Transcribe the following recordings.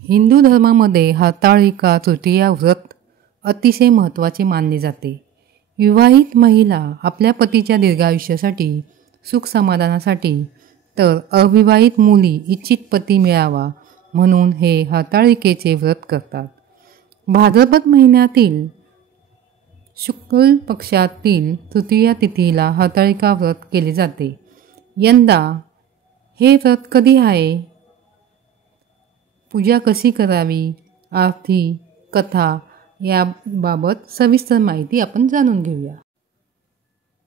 हिंदू धर्मामध्ये हरताळिका तृतीया व्रत अतिशय महत्त्वाचे मानले जाते. विवाहित महिला आपल्या पतीच्या दीर्घायुष्यासाठी, सुख समाधानासाठी, तर अविवाहित मुली इच्छित पती मिळावा म्हणून हे हरताळिकेचे व्रत करतात. भाद्रपद महिन्यातील शुक्ल पक्षातील तृतीया तिथीला हरताळिका व्रत केले जाते. यंदा हे व्रत कधी आहे, पूजा कशी करावी, आरती, कथा याबाबत सविस्तर माहिती आपण जाणून घेऊया.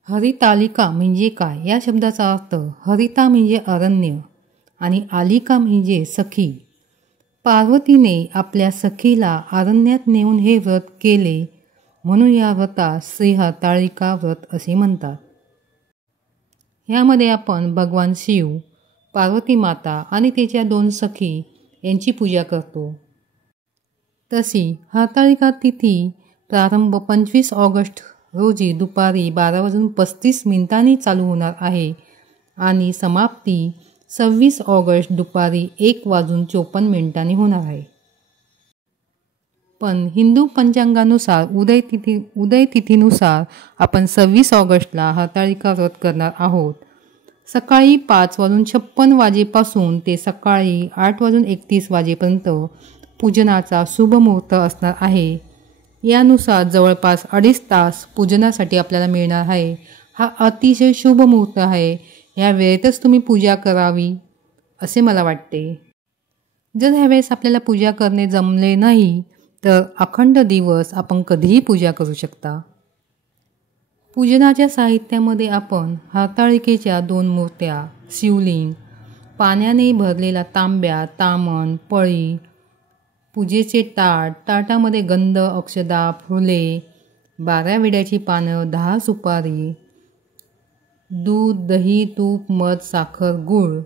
हरितालिका म्हणजे काय? या शब्दाचा अर्थ हरिता म्हणजे अरण्य आणि आलिका म्हणजे सखी. पार्वतीने आपल्या सखीला अरण्यात नेऊन हे व्रत केले म्हणून या व्रतास श्री हरतालिका व्रत असे म्हणतात. यामध्ये आपण भगवान शिव, पार्वती माता आणि तिच्या 2 सखी यांची पूजा करतो. तशी हरतालिका तिथी प्रारंभ 25 ऑगस्ट रोजी दुपारी 12:35 चालू होणार आहे आणि समाप्ती 26 ऑगस्ट दुपारी 1:54 होणार आहे. पण हिंदू पंचांगानुसार उदय तिथीनुसार आपण 26 ऑगस्टला हरतालिका व्रत करणार आहोत. सकाळी 5:56 वाजेपासून ते सकाळी 8:31 वाजेपर्यंत पूजनाचा शुभ मुहूर्त असणार आहे. यानुसार जवळपास 2.5 तास पूजनासाठी आपल्याला मिळणार आहे. हा अतिशय शुभ मुहूर्त आहे. ह्या वेळेतच तुम्ही पूजा करावी असे मला वाटते. जर ह्यावेळेस आपल्याला पूजा करणे जमले नाही तर अखंड दिवस आपण कधीही पूजा करू शकता. पूजनाच्या साहित्यामध्ये आपण हरताळिकेच्या 2 मूर्त्या, शिवलिंग, पाण्याने भरलेला तांब्या, तामण, पळी, पूजेचे ताट, ताटामध्ये गंध, अक्षदा, फुले, 12 विड्याची पानं, 10 सुपारी, दूध, दही, तूप, मध, साखर, गूळ,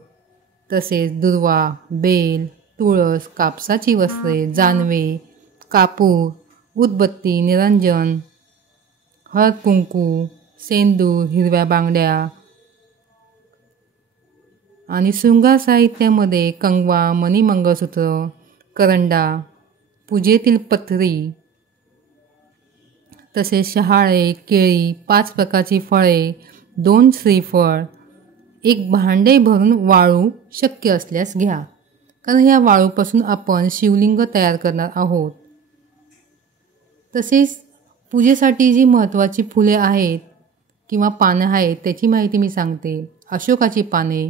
तसेच दुर्वा, बेल, तुळस, कापसाची वस्त्रे, जानवे, कापूर, उदबत्ती, निरंजन, हळद कुंकू, सेंदूर, हिरव्या बांगड्या आणि शृंगार साहित्यामध्ये कंगवा, मणी, मंगळसूत्र, करंडा, पूजेतील पत्री, तसेच शहाळे, केळी, 5 प्रकारची फळे, 2 श्रीफळ, 1 भांडे भरून वाळू शक्य असल्यास घ्या, कारण ह्या वाळूपासून आपण शिवलिंग तयार करणार आहोत. तसेच पूजेसाठी जी महत्त्वाची फुले आहेत किंवा पानं आहेत त्याची माहिती मी सांगते. अशोकाची पाने,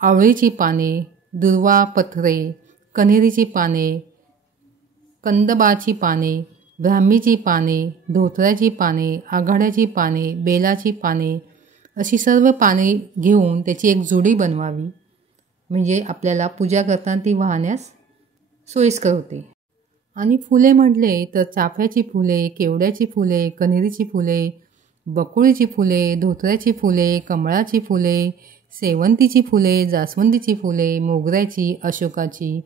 आवळीची पाने, दुर्वा पत्रे, कण्हेरीची पाने, कंदबाची पाने, ब्राह्मीची पाने, धोत्र्याची पाने, आघाड्याची पाने, बेलाची पाने अशी सर्व पाने घेऊन त्याची एक जोडी बनवावी. म्हणजे आपल्याला पूजा करताना ती वाहण्यास सोयीस्कर होते. आणि फुले म्हटले तर चाफ्याची फुले, केवड्याची फुले, कण्हेरीची फुले, बकुळीची फुले, धोत्र्याची फुले, कमळाची फुले, सेवंतीची फुले, जास्वंदीची फुले, मोगऱ्याची, अशोकाची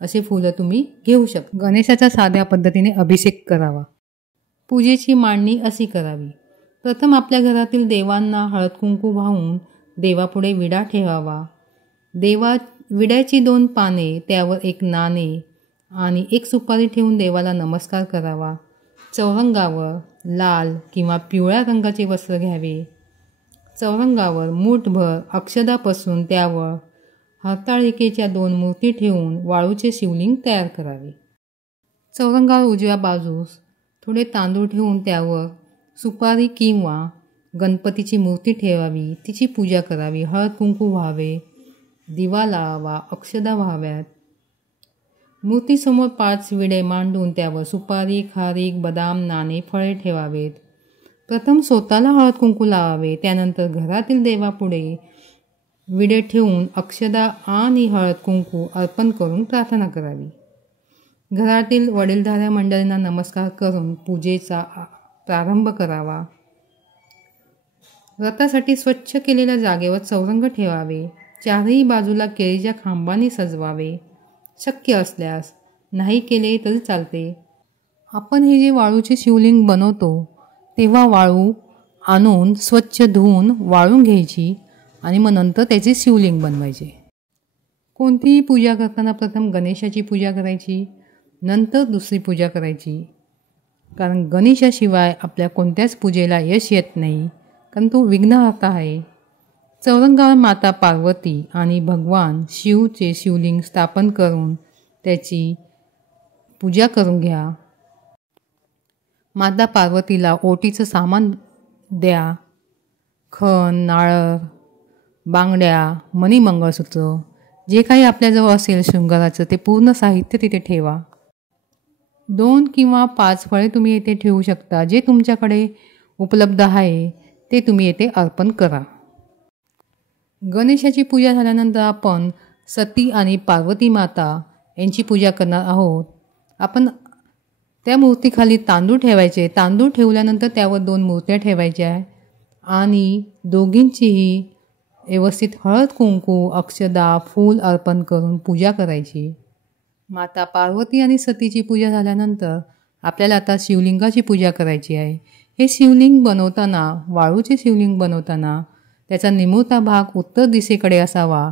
असे फुलं तुम्ही घेऊ शकता. गणेशाचा साध्या पद्धतीने अभिषेक करावा. पूजेची मांडणी अशी करावी. प्रथम आपल्या घरातील देवांना हळद कुंकू वाहून देवापुढे विडा ठेवावा. विड्याची 2 पाने, त्यावर 1 नाणे आणि 1 सुपारी ठेवून देवाला नमस्कार करावा. चौरंगावर लाल किंवा पिवळ्या रंगाचे वस्त्र घ्यावे. चौरंगावर मूठभर अक्षदा पसरून त्यावर हरताळिकेच्या 2 मूर्ती ठेवून वाळूचे शिवलिंग तयार करावे. चौरंगावर उजव्या बाजूस थोडे तांदूळ ठेवून त्यावर सुपारी किंवा गणपतीची मूर्ती ठेवावी. तिची पूजा करावी. हळद कुंकू व्हावे, दिवा लावावा, अक्षदा व्हाव्यात. मूर्तीसमोर 5 विडे मांडून त्यावर सुपारी, खारीक, बदाम, नाणे, फळे ठेवावेत. प्रथम स्वतःला हळद कुंकू लावावे. त्यानंतर घरातील देवापुढे विडे ठेवून अक्षदा आणि हळद कुंकू अर्पण करून प्रार्थना करावी. घरातील वडीलधाऱ्या मंडळींना नमस्कार करून पूजेचा प्रारंभ करावा. व्रतासाठी स्वच्छ केलेल्या जागेवर चौरंग ठेवावे. 4ही बाजूला केळीच्या खांबांनी सजवावे. शक्य असल्यास नाही केले तरी चालते. आपण हे जे वाळूचे शिवलिंग बनवतो तेव्हा वाळू आणून स्वच्छ धुवून वाळून घ्यायची आणि मग नंतर त्याचे शिवलिंग बनवायचे. कोणतीही पूजा करताना प्रथम गणेशाची पूजा करायची, नंतर दुसरी पूजा करायची. कारण गणेशाशिवाय आपल्या कोणत्याच पूजेला यश येत नाही, कारण तो विघ्नहर्ता आहे. चौरंगावर माता पार्वती आणि भगवान शिवचे शिवलिंग स्थापन करून त्याची पूजा करून घ्या. माता पार्वतीला ओटीचं सामान द्या. खण, नारळ, बांगड्या, मणिमंगळसूत्र, जे काही आपल्याजवळ असेल शृंगाराचं ते पूर्ण साहित्य तिथे ठेवा. 2 किंवा 5 फळे तुम्ही येथे ठेवू शकता. जे तुमच्याकडे उपलब्ध आहे ते तुम्ही येथे अर्पण करा. गणेशाची पूजा झाल्यानंतर आपण सती आणि पार्वती माता यांची पूजा करणार आहोत. आपण त्या मूर्तीखाली तांदूळ ठेवायचे. तांदूळ ठेवल्यानंतर त्यावर 2 मूर्त्या ठेवायच्या आणि दोघींचीही व्यवस्थित हळद कुंकू, अक्षदा, फूल अर्पण करून पूजा करायची. माता पार्वती आणि सतीची पूजा झाल्यानंतर आपल्याला आता शिवलिंगाची पूजा करायची आहे. हे शिवलिंग बनवताना, वाळूचे शिवलिंग बनवताना त्याचा निमुळता भाग उत्तर दिशेकडे असावा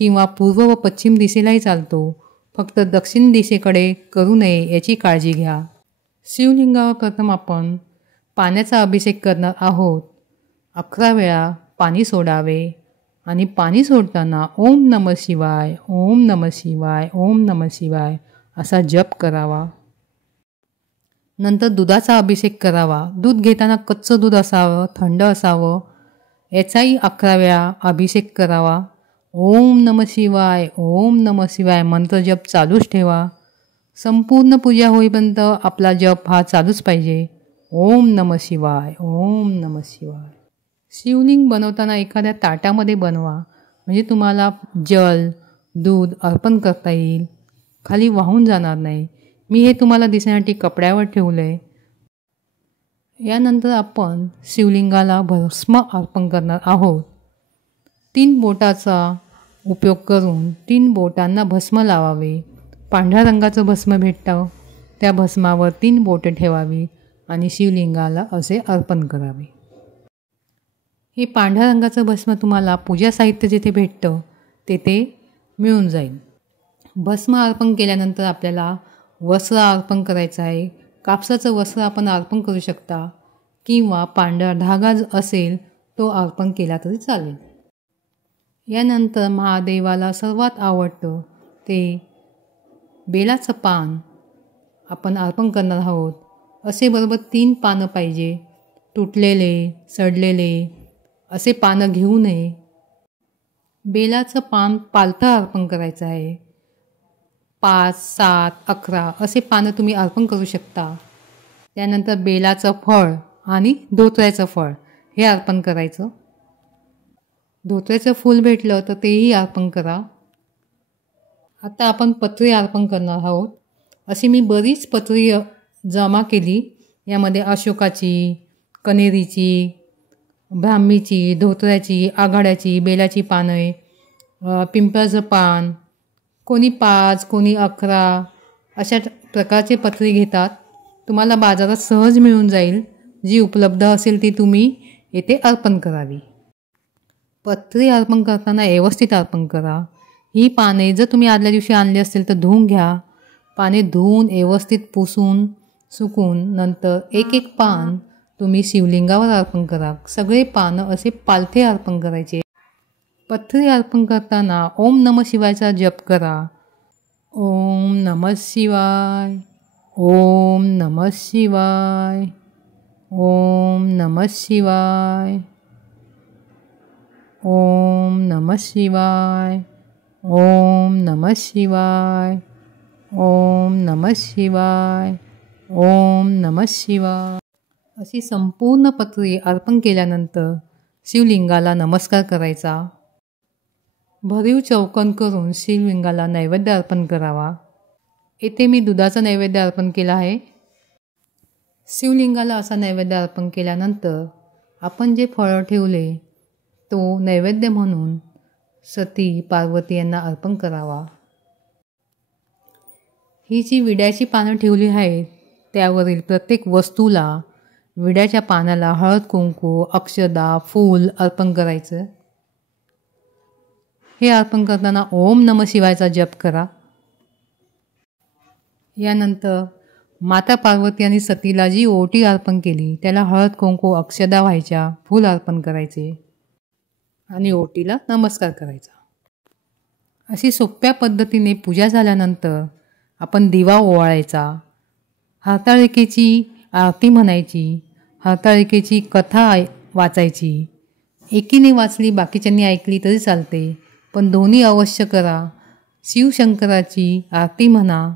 किंवा पूर्व व पश्चिम दिशेलाही चालतो. फक्त दक्षिण दिशेकडे करू नये याची काळजी घ्या. शिवलिंगावर प्रथम आपण पाण्याचा अभिषेक करणार आहोत. 11 वेळा पाणी सोडावे आणि पाणी सोडताना ओम नमः शिवाय, ओम नमः शिवाय, ओम नमः शिवाय असा जप करावा. नंतर दुधाचा अभिषेक करावा. दूध घेताना कच्चं दूध असावं, थंड असावं. याचाही 11 वेळा अभिषेक करावा. ओम नमः शिवाय, ओम नमः शिवाय मंत्र जप चालूच ठेवा. संपूर्ण पूजा होईपर्यंत आपला जप हा चालूच पाहिजे. ओम नमः शिवाय, ओम नमः शिवाय. शिवलिंग बनवताना एखाद्या ताटामध्ये बनवा, म्हणजे तुम्हाला जल, दूध अर्पण करता येईल, खाली वाहून जाणार नाही. मी हे तुम्हाला दिसण्यासाठी कपड्यावर ठेवलं आहे. यानंतर आपण शिवलिंगाला भस्म अर्पण करणार आहोत. 3 बोटाचा उपयोग करून 3 बोटांना भस्म लावावे. पांढऱ्या रंगाचं भस्म भेटतं, त्या भस्मावर 3 बोटे ठेवावी आणि शिवलिंगाला असे अर्पण करावे. हे पांढऱ्या रंगाचं भस्म तुम्हाला पूजा साहित्य जिथे भेटतं तेथे मिळून जाईल. भस्म अर्पण केल्यानंतर आपल्याला वस्त्र अर्पण करायचं आहे. कापसाचं वस्त्र आपण अर्पण करू शकता किंवा पांढरा धागा असेल तो अर्पण केला तरी चालेल. यानंतर महादेवाला सर्वात आवडतं ते बेलाचं पान आपण अर्पण करणार आहोत. असे बरोबर 3 पानं पाहिजे. तुटलेले, सडलेले असे पानं घेऊ नये. बेलाचं पान पालथं अर्पण करायचं आहे. 5, 7, 11 असे पानं तुम्ही अर्पण करू शकता. त्यानंतर बेलाचं फळ आणि धोत्र्याचं फळ हे अर्पण करायचं. धोत्र्याचं फूल भेटलं तर तेही अर्पण करा. आता आपण पत्री अर्पण करणार आहोत. अशी मी बरीच पत्री जमा केली. यामध्ये अशोकाची, कनेरीची, ब्राह्मीची, धोत्र्याची, आघाड्याची, बेलाची पाने, पिंपळाचं पान, कोणी 5, कोणी 11 अशा प्रकारचे पत्री घेतात. तुम्हाला बाजारात सहज मिळून जाईल. जी उपलब्ध असेल ती तुम्ही येथे अर्पण करावी. पत्री अर्पण करताना व्यवस्थित अर्पण करा. ही पाने जर तुम्ही आदल्या दिवशी आणली असतील तर धुवून घ्या. पाने धुवून व्यवस्थित पुसून सुकून नंतर एक एक पान तुम्ही शिवलिंगावर अर्पण करा. सगळे पानं असे पालथे अर्पण करायचे. पत्री अर्पण करताना ओम नमः शिवायचा जप करा. ओम नमः शिवाय, ओम नमः शिवाय, ओम नमः शिवाय, ओम नमः शिवाय, ओम नमः शिवाय, ओम नमः शिवाय, ओम नमः शिवाय अशी संपूर्ण पत्री अर्पण केल्यानंतर शिवलिंगाला नमस्कार करायचा. भरीव चौकन करून शिवलिंगाला नैवेद्य अर्पण करावा. येथे मी दुधाचा नैवेद्य अर्पण केला आहे. शिवलिंगाला असा नैवेद्य अर्पण केल्यानंतर आपण जे फळं ठेवले तो नैवेद्य म्हणून सती पार्वती यांना अर्पण करावा. ही जी विड्याची पानं ठेवली आहेत त्यावरील प्रत्येक वस्तूला, विड्याच्या पानाला हळद कुंकू, अक्षदा, फूल अर्पण करायचं. हे अर्पण करताना ओम नमः शिवायचा जप करा. यानंतर माता पार्वती आणि सतीला जी ओटी अर्पण केली त्याला हळद कुंकू अक्षदा व्हायच्या, फूल अर्पण करायचे आणि ओटीला नमस्कार करायचा. अशी सोप्या पद्धतीने पूजा झाल्यानंतर आपण दिवा ओवाळायचा, हरताळिकेची आरती म्हणायची, हरताळिकेची कथा वाचायची. एकीने वाचली बाकीच्यांनी ऐकली तरी चालते, पण दोन्ही अवश्य करा. शिवशंकराची आरती म्हणा.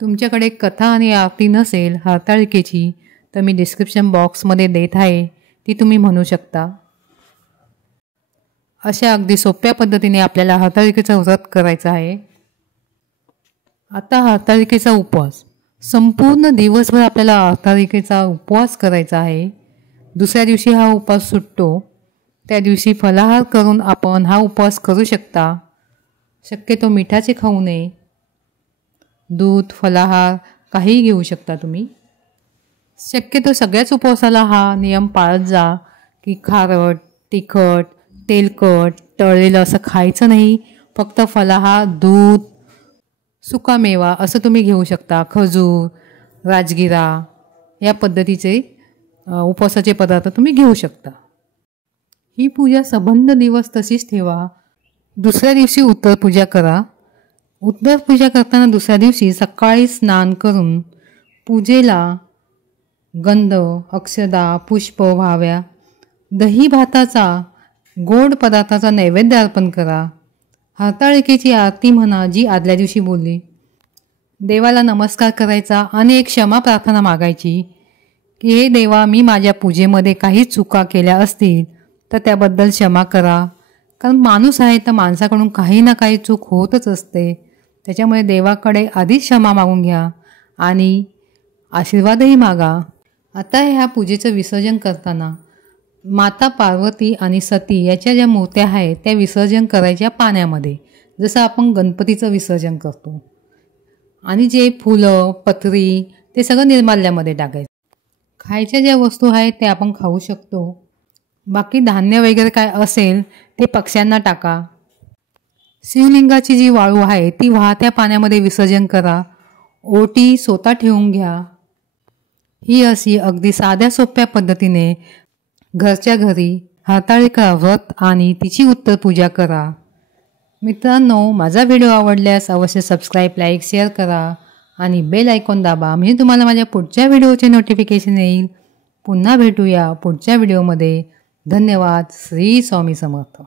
तुमच्याकडे कथा आणि आरती नसेल हरताळिकेची तर मी डिस्क्रिप्शन बॉक्समध्ये देत आहे, ती तुम्ही म्हणू शकता. अशा अगदी सोप्या पद्धतीने आपल्याला हरताळिकेचं व्रत करायचं आहे. आता हरताळिकेचा उपवास. संपूर्ण दिवसभर आपल्याला हरताळिकेचा उपवास करायचा आहे. दुसऱ्या दिवशी हा उपवास सुटतो. त्या दिवशी फलाहार करून आपण हा उपवास करू शकता. शक्यतो मिठाचे खाऊ नये. दूध, फलाहार काहीही घेऊ शकता तुम्ही. शक्यतो सगळ्याच उपवासाला हा नियम पाळत जा की खारट, तिखट, तेलकट, तळलेलं असं खायचं नाही. फक्त फलाहार, दूध, सुकामेवा असं तुम्ही घेऊ शकता. खजूर, राजगिरा या पद्धतीचे उपवासाचे पदार्थ तुम्ही घेऊ शकता. ही पूजा संबंध दिवस तशीच ठेवा. दुसऱ्या दिवशी उत्तर पूजा करा. उत्तर पूजा करताना दुसऱ्या दिवशी सकाळी स्नान करून पूजेला गंध, अक्षदा, पुष्प व्हाव्या. दही भाताचा, गोड पदार्थाचा नैवेद्य अर्पण करा. हरताळिकेची आरती म्हणा जी आदल्या दिवशी बोलली. देवाला नमस्कार करायचा आणि एक क्षमा प्रार्थना मागायची की हे देवा, मी माझ्या पूजेमध्ये काही चुका केल्या असतील तर त्याबद्दल क्षमा करा. कारण माणूस आहे तर माणसाकडून काही ना काही चूक होतच असते. त्याच्यामुळे देवाकडे आधीच क्षमा मागून घ्या आणि आशीर्वादही मागा. आता ह्या पूजेचं विसर्जन करताना माता पार्वती आणि सती याच्या ज्या मूर्त्या आहेत त्या विसर्जन करायच्या पाण्यामध्ये, जसं आपण गणपतीचं विसर्जन करतो. आणि जे फुलं, पत्री ते सगळं निर्माल्यामध्ये टाकायचं. खायच्या ज्या वस्तू आहेत त्या आपण खाऊ शकतो. बाकी धान्य वगैरे काय असेल ते पक्ष्यांना टाका. शिवलिंगाची जी वाळू आहे ती वाहत्या पाण्यामध्ये विसर्जन करा. ओटी स्वतः ठेवून घ्या. ही अशी अगदी साध्या सोप्या पद्धतीने घरच्या घरी हरताळिका व्रत आणि तिची उत्तर पूजा करा. मित्रांनो, माझा व्हिडिओ आवडल्यास अवश्य सबस्क्राईब, लाईक, शेअर करा आणि बेल आयकॉन दाबा, म्हणजे तुम्हाला माझ्या पुढच्या व्हिडिओचे नोटिफिकेशन येईल. पुन्हा भेटूया पुढच्या व्हिडिओमध्ये. धन्यवाद. श्री स्वामी समर्थ.